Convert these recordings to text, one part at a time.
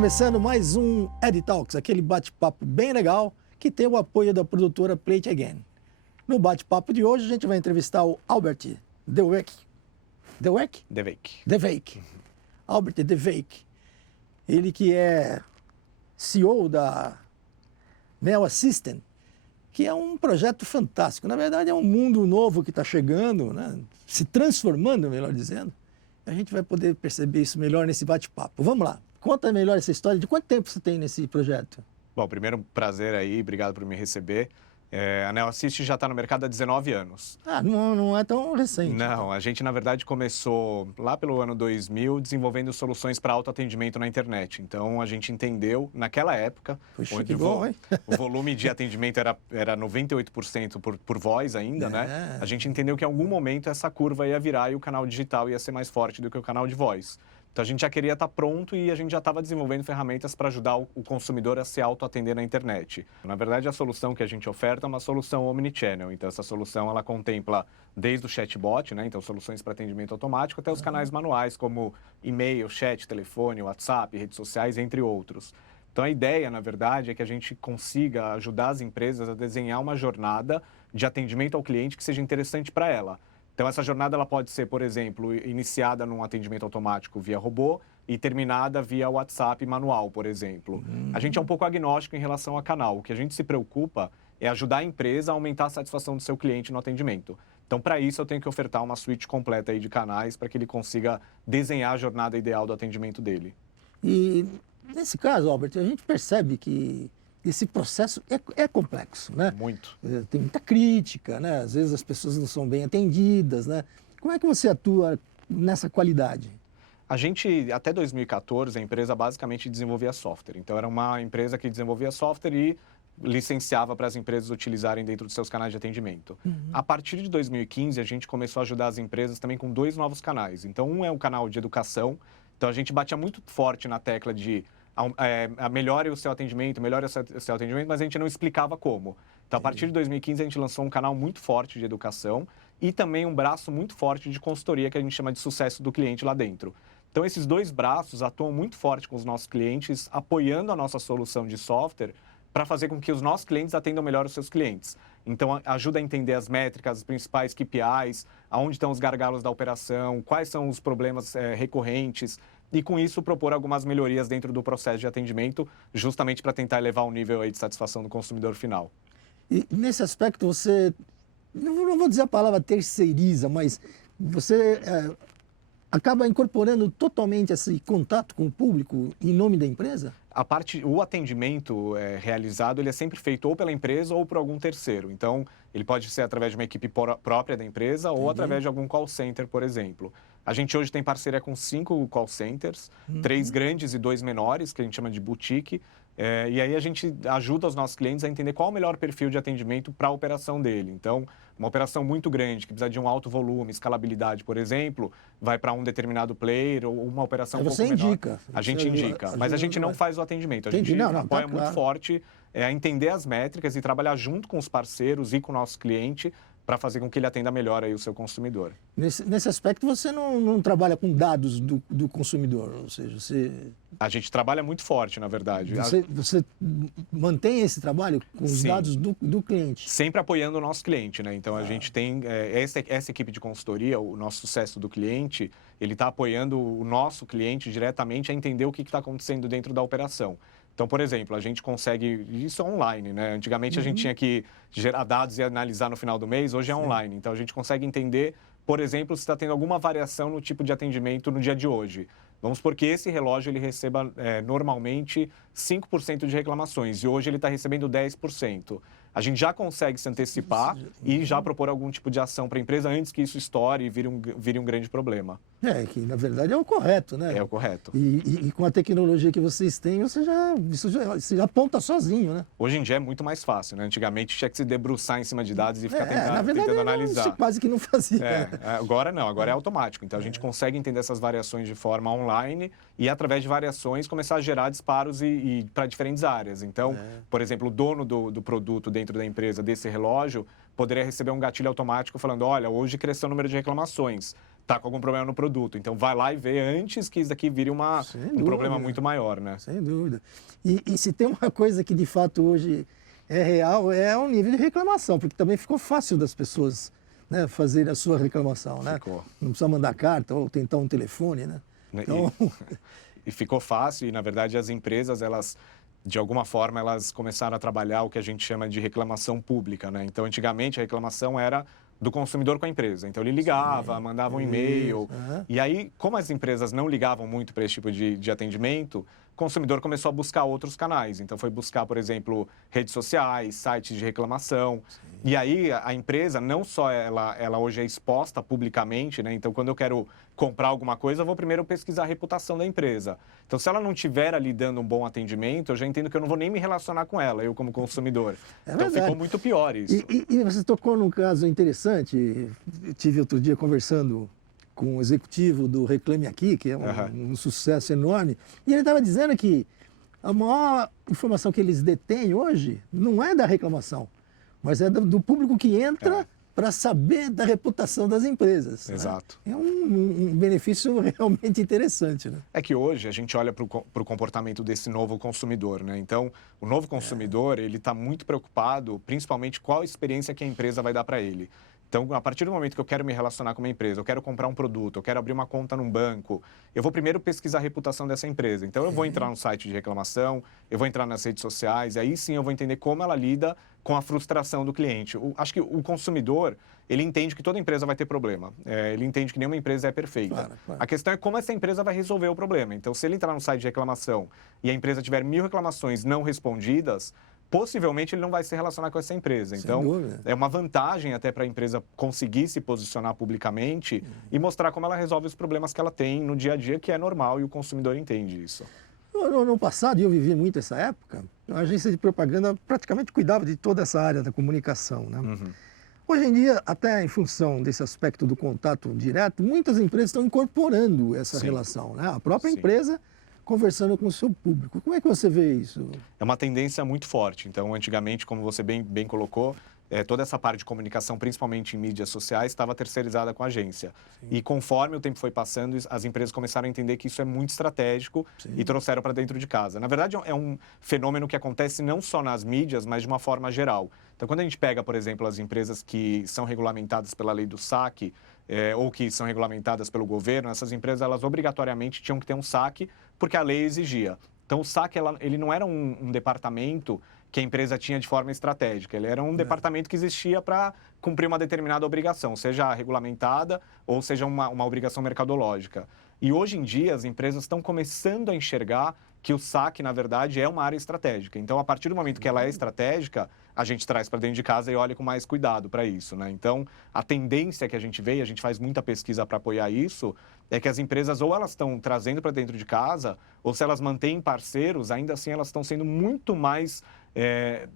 começando mais um EdTalks, aquele bate-papo bem legal que tem o apoio da produtora Play It Again. No bate-papo de hoje, a gente vai entrevistar o Albert DeWeck. DeWeck? DeWeck. DeWeck. Albert DeWeck. Ele que é CEO da Neo Assistant, que é um projeto fantástico. Na verdade, é um mundo novo que está chegando, né? Se transformando, melhor dizendo. A gente vai poder perceber isso melhor nesse bate-papo. Vamos lá. Conta melhor essa história. De quanto tempo você tem nesse projeto? Bom, primeiro, prazer aí, obrigado por me receber. A Neo Assist já está no mercado há 19 anos. Ah, não é tão recente. Não, a gente, na verdade, começou lá pelo ano 2000 desenvolvendo soluções para autoatendimento na internet. Então, a gente entendeu, naquela época, Puxa, onde que bom, hein? o volume de atendimento era 98% por voz ainda, né? A gente entendeu que em algum momento essa curva ia virar e o canal digital ia ser mais forte do que o canal de voz. Então, a gente já queria estar pronto e a gente já estava desenvolvendo ferramentas para ajudar o consumidor a se autoatender na internet. Na verdade, a solução que a gente oferta é uma solução omnichannel. Então, essa solução ela contempla desde o chatbot, né? Então, soluções para atendimento automático, até os canais manuais, como e-mail, chat, telefone, WhatsApp, redes sociais, entre outros. Então, a ideia, na verdade, é que a gente consiga ajudar as empresas a desenhar uma jornada de atendimento ao cliente que seja interessante para ela. Então, essa jornada ela pode ser, por exemplo, iniciada num atendimento automático via robô e terminada via WhatsApp manual, por exemplo. A gente é um pouco agnóstico em relação a canal. O que a gente se preocupa é ajudar a empresa a aumentar a satisfação do seu cliente no atendimento. Então, para isso, eu tenho que ofertar uma suite completa aí de canais para que ele consiga desenhar a jornada ideal do atendimento dele. E, nesse caso, Albert, a gente percebe que esse processo é complexo, né? Muito. Tem muita crítica, né? Às vezes as pessoas não são bem atendidas, né? Como é que você atua nessa qualidade? A gente, até 2014, a empresa basicamente desenvolvia software. Então, era uma empresa que desenvolvia software e licenciava para as empresas utilizarem dentro dos seus canais de atendimento. A partir de 2015, a gente começou a ajudar as empresas também com 2 novos canais. Então, um é um canal de educação. Então, a gente batia muito forte na tecla de melhore o seu atendimento, mas a gente não explicava como. Então, a partir de 2015, a gente lançou um canal muito forte de educação e também um braço muito forte de consultoria, que a gente chama de sucesso do cliente lá dentro. Então, esses 2 braços atuam muito forte com os nossos clientes, apoiando a nossa solução de software para fazer com que os nossos clientes atendam melhor os seus clientes. Então, ajuda a entender as métricas, as principais KPIs, aonde estão os gargalos da operação, quais são os problemas recorrentes, e com isso propor algumas melhorias dentro do processo de atendimento, justamente para tentar elevar o nível aí de satisfação do consumidor final. E nesse aspecto você, não vou dizer a palavra terceiriza, mas você acaba incorporando totalmente esse contato com o público em nome da empresa? O atendimento realizado, ele é sempre feito ou pela empresa ou por algum terceiro. Então, ele pode ser através de uma equipe própria da empresa ou através de algum call center, por exemplo. A gente hoje tem parceria com 5 call centers, 3 grandes e 2 menores, que a gente chama de boutique. E aí a gente ajuda os nossos clientes a entender qual é o melhor perfil de atendimento para a operação dele. Então, uma operação muito grande, que precisa de um alto volume, escalabilidade, por exemplo, vai para um determinado player, ou uma operação um pouco menor. Indica. A gente indica, mas a gente não faz o atendimento. A gente apoia muito forte a entender as métricas e trabalhar junto com os parceiros e com o nosso cliente para fazer com que ele atenda melhor aí o seu consumidor. Nesse aspecto, você não trabalha com dados do consumidor, ou seja, você... A gente trabalha muito forte, na verdade. Você mantém esse trabalho com os dados do cliente? Sempre apoiando o nosso cliente, né? Então, a gente tem essa equipe de consultoria, o nosso sucesso do cliente, ele está apoiando o nosso cliente diretamente a entender o que está acontecendo dentro da operação. Então, por exemplo, a gente consegue... Isso é online, né? Antigamente a gente tinha que gerar dados e analisar no final do mês, hoje é online. Então, a gente consegue entender, por exemplo, se está tendo alguma variação no tipo de atendimento no dia de hoje. Vamos supor que esse relógio ele receba normalmente 5% de reclamações e hoje ele está recebendo 10%. A gente já consegue se antecipar e já propor algum tipo de ação para a empresa antes que isso estoure e vire um grande problema. Que na verdade é o correto, né? É o correto. E com a tecnologia que vocês têm, você já aponta sozinho, né? Hoje em dia é muito mais fácil, né? Antigamente tinha que se debruçar em cima de dados e ficar tentando analisar. Você quase que não fazia. Agora não, agora é automático. Então a gente consegue entender essas variações de forma online e através de variações começar a gerar disparos e para diferentes áreas. Então, por exemplo, o dono do produto dentro da empresa desse relógio poderia receber um gatilho automático falando, olha, hoje cresceu o número de reclamações. está com algum problema no produto. Então, vai lá e vê antes que isso daqui vire um problema muito maior, né? Sem dúvida. E se tem uma coisa que, de fato, hoje é real, é o nível de reclamação, porque também ficou fácil das pessoas, né, fazer a sua reclamação, né? Ficou. Não precisa mandar carta ou tentar um telefone, né? Então... E ficou fácil e, na verdade, as empresas, elas... de alguma forma, elas começaram a trabalhar o que a gente chama de reclamação pública, né? Então, antigamente, a reclamação era do consumidor com a empresa. Então, ele ligava, mandava um e-mail. E aí, como as empresas não ligavam muito para esse tipo de atendimento, o consumidor começou a buscar outros canais. Então, foi buscar, por exemplo, redes sociais, sites de reclamação. E aí, a empresa, não só ela hoje é exposta publicamente, né? Então, quando eu quero comprar alguma coisa, eu vou primeiro pesquisar a reputação da empresa. Então, se ela não estiver ali dando um bom atendimento, eu já entendo que eu não vou nem me relacionar com ela, eu como consumidor. Então, ficou muito pior isso. E você tocou num caso interessante. Eu tive outro dia conversando com um executivo do Reclame Aqui, que é um sucesso enorme, e ele estava dizendo que a maior informação que eles detêm hoje não é da reclamação, mas é do público que entra para saber da reputação das empresas. Exato. Né? É um benefício realmente interessante. Né? É que hoje a gente olha para o comportamento desse novo consumidor, né? Então, o novo consumidor, ele está muito preocupado, principalmente qual a experiência que a empresa vai dar para ele. Então, a partir do momento que eu quero me relacionar com uma empresa, eu quero comprar um produto, eu quero abrir uma conta num banco, eu vou primeiro pesquisar a reputação dessa empresa. Então, eu vou entrar no site de reclamação, eu vou entrar nas redes sociais, e aí sim eu vou entender como ela lida com a frustração do cliente. Acho que o consumidor, ele entende que toda empresa vai ter problema. Ele entende que nenhuma empresa é perfeita. Claro. A questão é como essa empresa vai resolver o problema. Então, se ele entrar no site de reclamação e a empresa tiver 1000 reclamações não respondidas, possivelmente ele não vai se relacionar com essa empresa. Então, é uma vantagem até para a empresa conseguir se posicionar publicamente e mostrar como ela resolve os problemas que ela tem no dia a dia, que é normal e o consumidor entende isso. No passado, e eu vivi muito essa época, a agência de propaganda praticamente cuidava de toda essa área da comunicação, né? Hoje em dia, até em função desse aspecto do contato direto, muitas empresas estão incorporando essa relação, né? A própria empresa conversando com o seu público. Como é que você vê isso? É uma tendência muito forte. Então, antigamente, como você bem colocou, toda essa parte de comunicação, principalmente em mídias sociais, estava terceirizada com a agência. E conforme o tempo foi passando, as empresas começaram a entender que isso é muito estratégico e trouxeram para dentro de casa. Na verdade, é um fenômeno que acontece não só nas mídias, mas de uma forma geral. Então, quando a gente pega, por exemplo, as empresas que são regulamentadas pela lei do saque, ou que são regulamentadas pelo governo, essas empresas, elas obrigatoriamente tinham que ter um saque, porque a lei exigia. Então, o saque, ele não era um departamento que a empresa tinha de forma estratégica. Ele era um departamento que existia para cumprir uma determinada obrigação, seja regulamentada ou seja uma obrigação mercadológica. E hoje em dia, as empresas estão começando a enxergar que o saque, na verdade, é uma área estratégica. Então, a partir do momento que ela é estratégica, a gente traz para dentro de casa e olha com mais cuidado para isso, né? Então, a tendência que a gente vê, e a gente faz muita pesquisa para apoiar isso, é que as empresas ou elas estão trazendo para dentro de casa, ou se elas mantêm parceiros, ainda assim elas estão sendo muito mais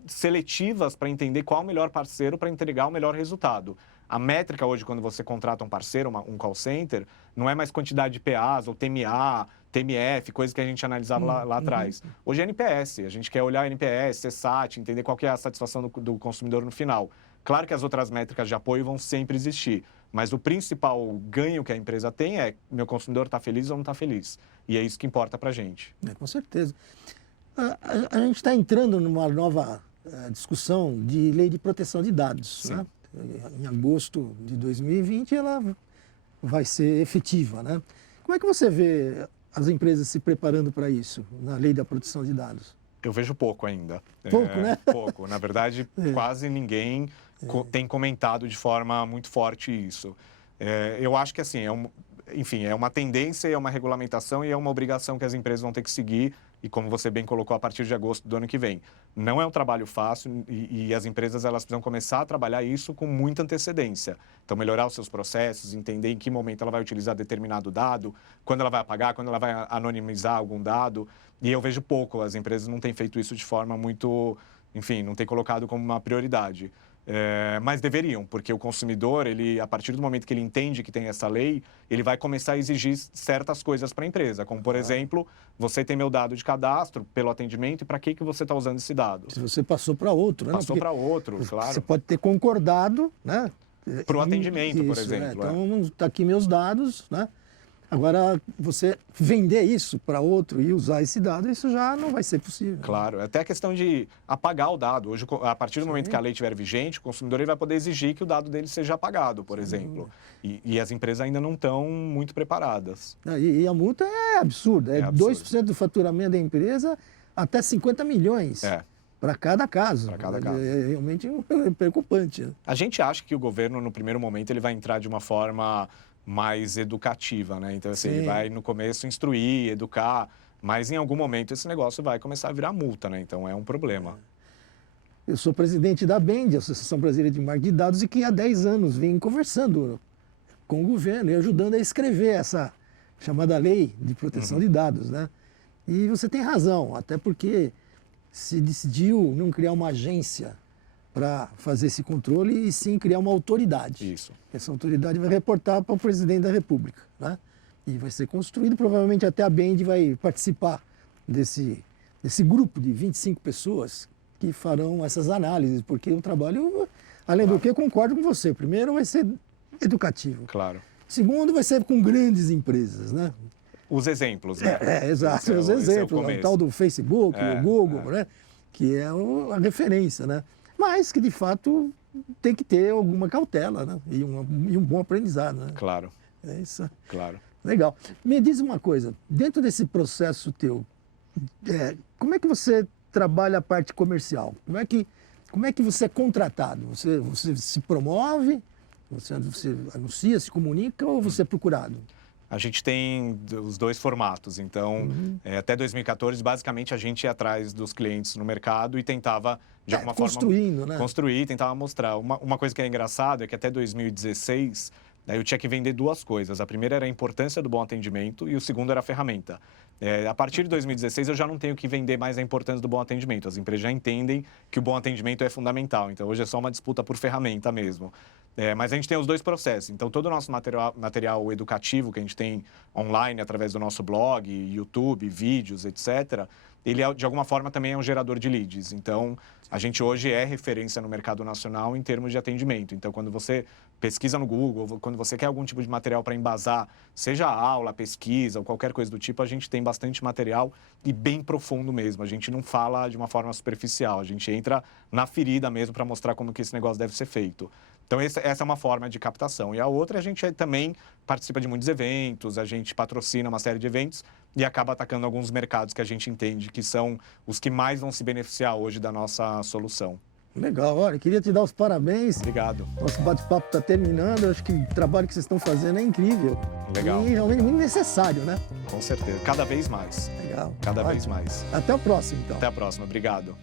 seletivas para entender qual é o melhor parceiro para entregar o melhor resultado. A métrica hoje, quando você contrata um parceiro, um call center, não é mais quantidade de PAs ou TMA, TMF, coisas que a gente analisava lá atrás. Hoje é NPS, a gente quer olhar NPS, CSAT, entender qual que é a satisfação do consumidor no final. Claro que as outras métricas de apoio vão sempre existir, mas o principal ganho que a empresa tem é meu consumidor está feliz ou não está feliz. E é isso que importa para a gente. Com certeza. A gente está entrando numa nova discussão de lei de proteção de dados, né? Em agosto de 2020 ela vai ser efetiva, né? Como é que você vê as empresas se preparando para isso, na lei da proteção de dados? Eu vejo pouco ainda. Pouco, né? Pouco. Na verdade, quase ninguém tem comentado de forma muito forte isso. Eu acho que, assim, enfim, é uma tendência, é uma regulamentação e é uma obrigação que as empresas vão ter que seguir. E como você bem colocou, a partir de agosto do ano que vem. Não é um trabalho fácil e as empresas elas precisam começar a trabalhar isso com muita antecedência. Então, melhorar os seus processos, entender em que momento ela vai utilizar determinado dado, quando ela vai apagar, quando ela vai anonimizar algum dado. E eu vejo pouco, as empresas não têm feito isso de forma muito, enfim, não têm colocado como uma prioridade. Mas deveriam, porque o consumidor, a partir do momento que ele entende que tem essa lei, ele vai começar a exigir certas coisas para a empresa, como, por exemplo, você tem meu dado de cadastro pelo atendimento e para que você está usando esse dado? Se você passou para outro, né? Passou para outro, claro. Você pode ter concordado, né, Para o atendimento, por Isso, exemplo. Então, está aqui meus dados, né? Agora, você vender isso para outro e usar esse dado, isso já não vai ser possível. Claro, até a questão de apagar o dado. Hoje, a partir do momento que a lei estiver vigente, o consumidor ele vai poder exigir que o dado dele seja apagado, por exemplo. E as empresas ainda não estão muito preparadas. E a multa é absurda, é absurdo. 2% do faturamento da empresa até 50 milhões. Para cada caso. Para cada caso. É realmente preocupante. Né? A gente acha que o governo, no primeiro momento, ele vai entrar de uma forma mais educativa, né? Então, assim, ele vai, no começo, instruir, educar, mas em algum momento esse negócio vai começar a virar multa, né? Então, é um problema. Eu sou presidente da BEND, Associação Brasileira de Marketing de Dados, e que há 10 anos vem conversando com o governo e ajudando a escrever essa chamada Lei de Proteção de Dados, né? E você tem razão, até porque se decidiu não criar uma agência para fazer esse controle e sim criar uma autoridade. Isso. Essa autoridade vai reportar para o presidente da República, né? E vai ser construído, provavelmente até a BEND vai participar desse grupo de 25 pessoas que farão essas análises, porque o trabalho, além do que, eu concordo com você. Primeiro, vai ser educativo. Claro. Segundo, vai ser com grandes empresas, né? Os exemplos, né? Exato, os exemplos. O tal do Facebook, o Google, né? Que é a referência, né? Mas que, de fato, tem que ter alguma cautela, né? E um bom aprendizado, né? Claro. É isso. Claro. Legal. Me diz uma coisa, dentro desse processo teu, como é que você trabalha a parte comercial? Como é que você é contratado? Você se promove, você anuncia, se comunica ou você é procurado? A gente tem os dois formatos. Então, até 2014, basicamente, a gente ia atrás dos clientes no mercado e tentava, de alguma construindo, forma, né? construir, tentava mostrar. Uma coisa que é engraçada é que até 2016, eu tinha que vender duas coisas. A primeira era a importância do bom atendimento e o segundo era a ferramenta. A partir de 2016, eu já não tenho que vender mais a importância do bom atendimento. As empresas já entendem que o bom atendimento é fundamental. Então, hoje é só uma disputa por ferramenta mesmo. Mas a gente tem os dois processos. Então, todo o nosso material educativo que a gente tem online, através do nosso blog, YouTube, vídeos, etc., ele, de alguma forma, também é um gerador de leads. Então, a gente hoje é referência no mercado nacional em termos de atendimento. Então, quando você pesquisa no Google, quando você quer algum tipo de material para embasar, seja aula, pesquisa ou qualquer coisa do tipo, a gente tem bastante material e bem profundo mesmo. A gente não fala de uma forma superficial, a gente entra na ferida mesmo para mostrar como que esse negócio deve ser feito. Então, essa é uma forma de captação. E a outra, a gente também participa de muitos eventos, a gente patrocina uma série de eventos e acaba atacando alguns mercados que a gente entende que são os que mais vão se beneficiar hoje da nossa solução. Legal, olha, queria te dar os parabéns. Obrigado. Nosso bate-papo está terminando, eu acho que o trabalho que vocês estão fazendo é incrível. Legal. E realmente muito necessário, né? Com certeza, cada vez mais. Legal. Cada vez mais. Até o próximo, então. Até a próxima, obrigado.